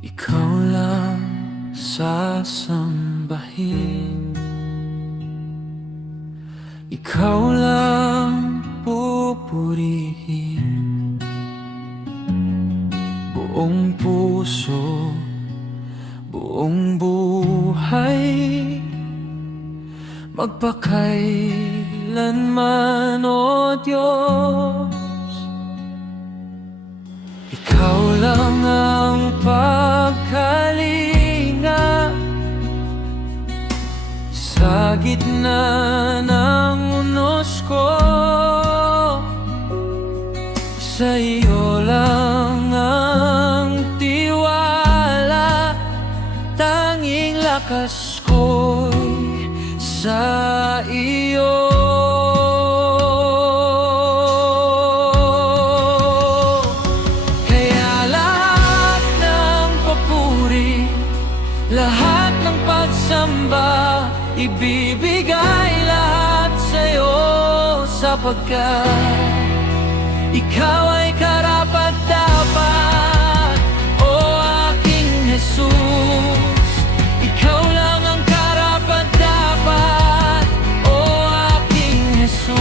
Ikaw lang sasambahin, ikaw lang pupurihin. Buong puso, buong buhay, magpakailanman, o Diyos. Ikaw lang ang pagkalinga sa gitna ng unos ko. Sa iyo lang ang tiwala, tanging lakas ko'y sa iyo. Lahat ng pagsamba, ibibigay lahat sa'yo, sapagkat ikaw ay karapat-dapat, o aking Jesus. Ikaw lang ang karapat-dapat, o aking Jesus.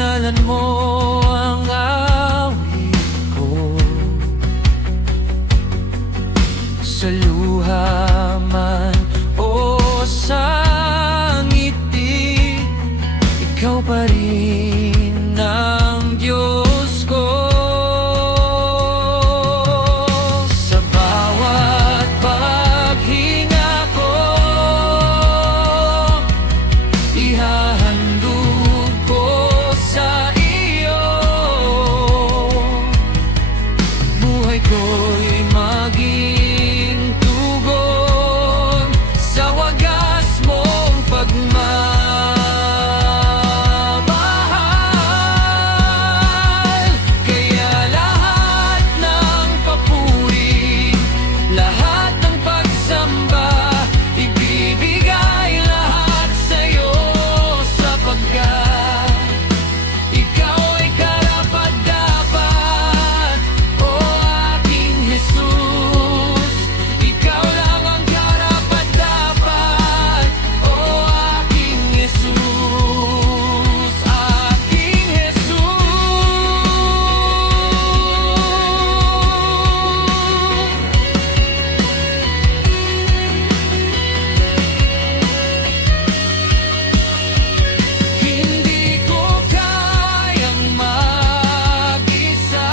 Ngalan mo ang awit ko, sa luha man o sa ngiti, ikaw pa rin ang Diyos ko. Sa bawat paghinga ko, ihahandog ko sa iyo. Buhay ko'y maging tugon sa wagas mong pagmamahal. Kaya lahat ng papuri, lahat ng pagsamba, ibibigay lahat sa'yo, sapagkat ikaw ay karapat-dapat, o aking Jesus. Ikaw lang ang karapat-dapat, o aking Jesus. Aking Jesus. Hindi ko kayang mag-isa,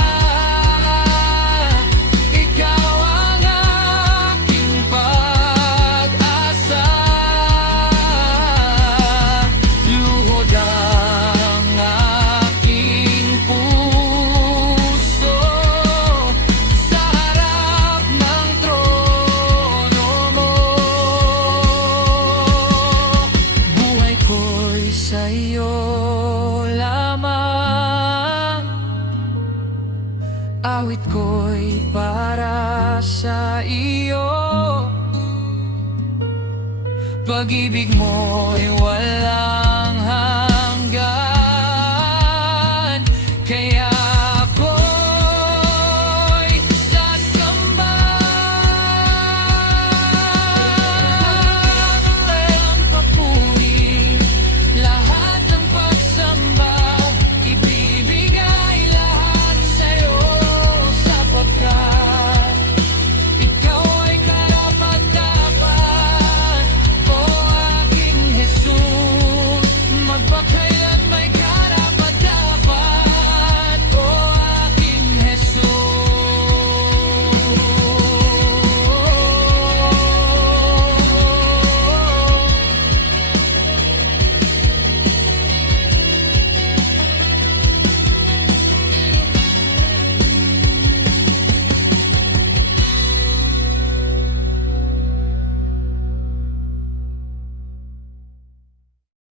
ikaw ang aking pag-asa. Luhod ang aking puso sa harap ng trono mo. Buhay ko'y sa iyo lamang, awit ko'y para sa iyo. Pag-ibig mo'y